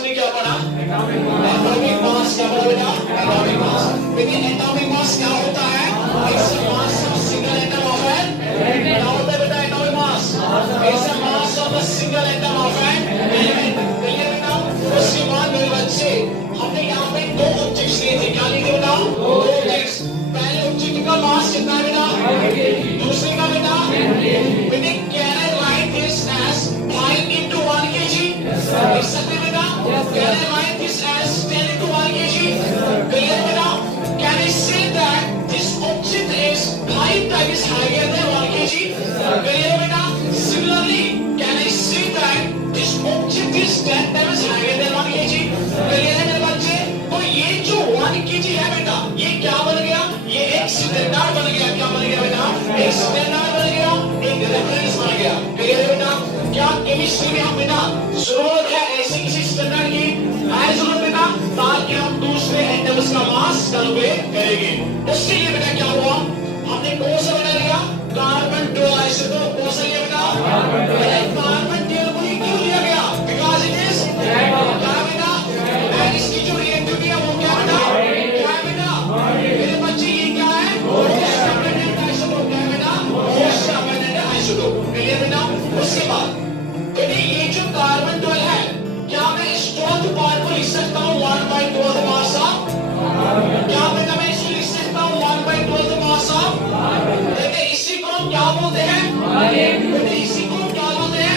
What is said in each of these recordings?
हमने क्या पढ़ा? Atomic mass. क्या पढ़ा बेटा? Atomic mass. लेकिन एटॉमिक मास क्या होता है? It's a mass of single atom of an. क्या होता है बेटा atomic mass? It's a mass of a single atom of an element. Clear बेटा? उसके बाद मेरे बच्चे हमने यहाँ पे दो ऑब्जेक्ट्स लिए थे। क्या लिए थे बेटा? दो ऑब्जेक्ट्स। पहले ऑब्जेक्ट का मास कितना है बेटा? दूसरे का बेटा? बेटे can I write this as 5 into 1 kg? लिख सकते हैं बेटा? Can I write this as 10 into 1 kg? Clear बेटा? Can I say that this object is 5 times higher than 1 kg? Clear बेटा? Similarly, can I say that this object is 10 times higher than 1 kg? Clear है मेरे बच्चे? तो ये जो 1 kg है बेटा, ये क्या बन गया? ये एक स्टैंडर्ड बन गया। क्या बन गया बेटा? एक स्टैंडर्ड बन गया, एक रेफरेंस बन गया। क्लियर है बेटा? क्या केमिस्ट्री में हम बेटा जरूरत है ऐसे किसी स्टैंडर्ड की? है जरूरत बेटा, ताकि हम दूसरे एटम्स का मास कैलकुलेट करेंगे। उसके लिए बेटा क्या हुआ? हमने कौन सा बना लिया? Carbon 12 isotope. कौन सा लिया बेटा? कार्बन 12 को ही क्यों लिया गया? बिकॉज इट इज क्या बेटा? एंड इसकी जो रिएक्टिविटी है वो क्या बेटा? क्या है बेटा? मेरे बच्चे ये क्या है? Most abundant isotope. क्या है बेटा? Most abundant isotope. क्लियर बेटा? उसके बाद बेटे ये जो कार्बन 12 है, क्या मैं इस 12th पार्ट को लिख सकता हूँ 1/12 मास ऑफ? क्या बेटा मैं इसको लिख सकता हूँ 1/12 मास ऑफ? बेटे इसी को हम क्या बोलते हैं? बेटे इसी को हम क्या बोलते हैं?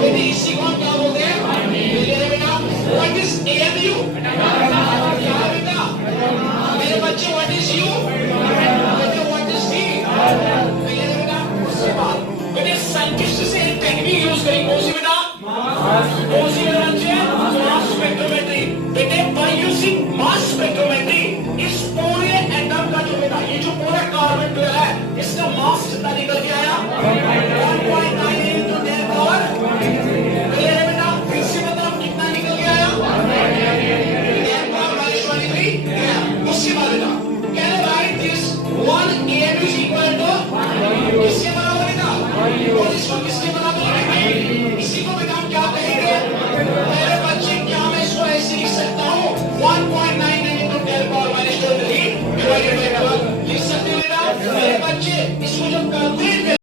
बेटे इसी को हम क्या बोलते हैं? क्लियर है बेटा? What is AMU? क्या है बेटा? मेरे बच्चे व्हाट इज U? बेटे व्हाट इज D? क्लियर है बेटा? उसके बाद बेटे साइंटिस्ट से एक टेक्निक यूज करेंगे। कौन सी बेटा? कौन सी मेरे बच्चे? Mass spectrometry. बेटे बाय यूजिंग मास स्पेक्ट्रोमेट्री इस पूरे एटम का जो बेटा ये जो पूरा कार्बन 12 है इसका मास जितना निकल